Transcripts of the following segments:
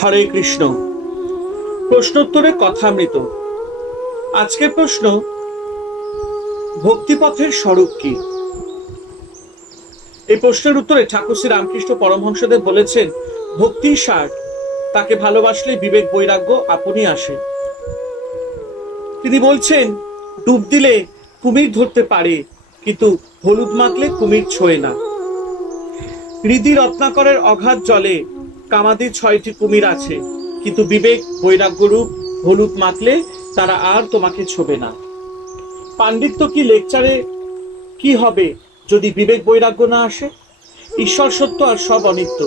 হরে কৃষ্ণ। প্রশ্নোত্তরে কথামৃত। আজকের প্রশ্ন, ভক্তিপথের স্বরূপ কি? এই প্রশ্নের উত্তরে ঠাকুর শ্রী রামকৃষ্ণ পরমহংসদেব বলেছেন, ভক্তির সার, তাকে ভালোবাসলে বিবেক বৈরাগ্য আপনি আসে। তিনি বলছেন, ডুব দিলে কুমির ধরতে পারে, কিন্তু হলুদ মাখলে কুমির ছোঁয় না। হৃদি রত্নাকরের অগাধ জলে কামাদির 6টি কুমির আছে, কিন্তু বিবেক বৈরাগ্য রূপ হলুদ মাখলে তারা আর তোমাকে ছোবে না। পাণ্ডিত্য কি লেকচারে কি হবে যদি বিবেক বৈরাগ্য না আসে? ঈশ্বর সত্য আর সব অনিত্য,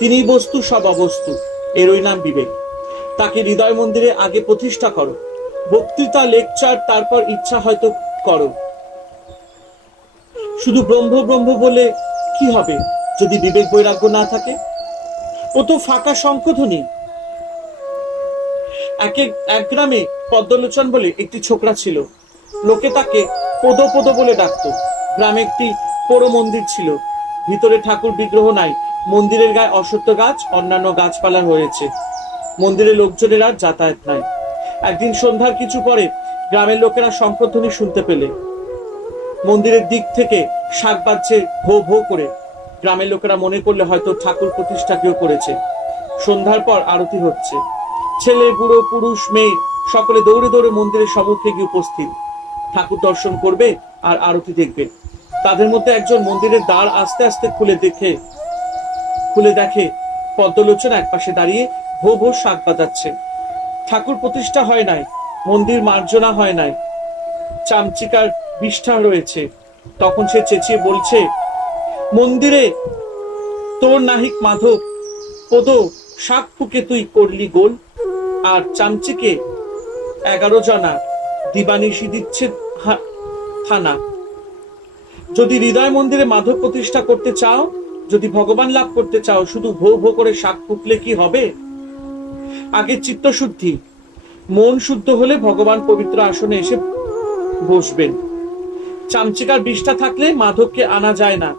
তিনি বস্তু সব অবস্তু, এরই নাম বিবেক। তাকে হৃদয় মন্দিরে আগে প্রতিষ্ঠা করো, বক্তৃতা লেকচার তারপর ইচ্ছা হয়তো করো। শুধু ব্রহ্ম ব্রহ্ম বলে কি হবে যদি বিবেক বৈরাগ্য না থাকে? ও তো ফাঁকা শঙ্খধ্বনি। এক গ্রামে পদ্মলোচন বলে একটি ছোকরা ছিল। লোকে তাকে পদ পদ বলে ডাকতো। গ্রামে একটি পোড়ো মন্দির ছিল, ভিতরে ঠাকুর বিগ্রহ নাই। মন্দিরের গায়ে অশ্বত্থ গাছ, অন্যান্য গাছপালা হয়েছে। মন্দিরে লোকজনের আর যাতায়াত নাই। একদিন সন্ধ্যার কিছু পরে গ্রামের লোকেরা শঙ্খধ্বনি শুনতে পেলে। মন্দিরের দিক থেকে শাঁখ বাজছে ভো ভো করে। গ্রামের লোকেরা মনে করলে হয়তো ঠাকুর প্রতিষ্ঠা কেউ করেছে। সন্ধ্যার পর আরতি হচ্ছে। ছেলে বুড়ো পুরুষ মেয়ে সকলে দৌড়ে দৌড়ে মন্দিরের সম্মুখে গিয়ে উপস্থিত। ঠাকুর দর্শন করবে আর আরতি দেখবে। তাদের মধ্যে একজন মন্দিরের দ্বার আস্তে আস্তে খুলে দেখে পদ্মলোচন একপাশে দাঁড়িয়ে ভো ভো শাঁখ বাজাচ্ছে। ঠাকুর প্রতিষ্ঠা হয় নাই, মন্দির মার্জনা হয় নাই, চামচিকার বিষ্ঠা রয়েছে। তখন সে চেঁচিয়ে বলছে, মন্দিরে তোর নাহিক মাধব, পদ শাক ফুকে তুই করলি গোল, আর চামচিকে 11 জনা দিবানিশি দিচ্ছে থানা। যদি হৃদয় মন্দিরে মাধব প্রতিষ্ঠা করতে চাও, যদি ভগবান লাভ করতে চাও, শুধু ভো ভো করে শাক ফুকলে কি হবে? আগে চিত্ত শুদ্ধি, মন শুদ্ধ হলে ভগবান পবিত্র আসনে এসে বসবেন। চামচিকার বিষ্ঠা থাকলে মাধবকে আনা যায় না।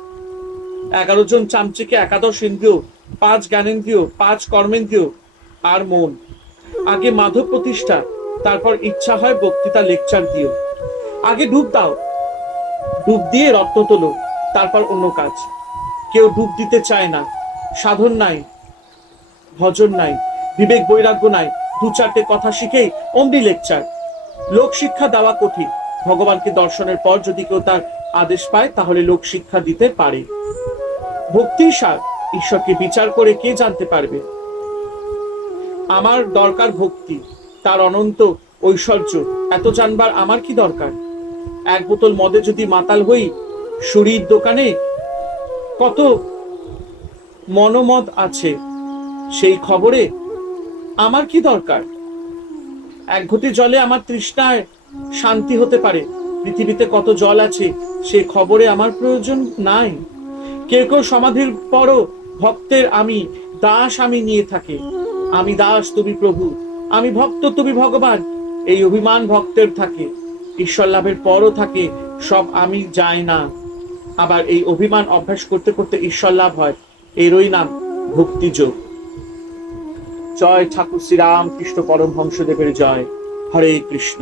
11 জন চামচিকে 11 ইন্দ্রিয়, 5 জ্ঞানেন্দ্রিয়, 5 কর্মেন্দ্রিয় আর মন। আগে মাধব প্রতিষ্ঠা, তারপর ইচ্ছা হয় বক্তৃতা লেকচার দিও। আগে ডুব দাও, ডুব দিয়ে রত্ন তোলো, তারপর অন্য কাজ। কেউ ডুব দিতে চায় না। সাধন নাই, ভজন নাই, বিবেক বৈরাগ্য নাই, 2-4টে কথা শিখেই অমনি লেকচার। লোক শিক্ষা দেওয়া কঠিন। ভগবানকে দর্শনের পর যদি কেউ তার আদেশ পায়, তাহলে লোক শিক্ষা দিতে পারে। ভক্তির সার, ঈশ্বরকে বিচার করে কে জানতে পারবে? আমার দরকার ভক্তি, তার অনন্ত ঐশ্বর্য, এত জানবার আমার কি দরকার? এক বোতল মদে যদি মাতাল হই, সুরির দোকানে কত মনোমদ আছে, সেই খবরে আমার কি দরকার? এক ঘটি জলে আমার তৃষ্ণায় শান্তি হতে পারে, পৃথিবীতে কত জল আছে সে খবরে আমার প্রয়োজন নাই। কেউ কেউ সমাধির পরও ভক্তের আমি দাস আমি নিয়ে থাকে। আমি দাস, তুমি প্রভু, আমি ভক্ত, তুমি ভগবান, এই অভিমান ভক্তের থাকে। ঈশ্বর লাভের পরও থাকে সব আমি যাই না। আবার এই অভিমান অভ্যাস করতে করতে ঈশ্বর লাভ হয়, এরই নাম ভক্তিযোগ। জয় ঠাকুর শ্রী রামকৃষ্ণ পরমহংসদেবের জয়। হরে কৃষ্ণ।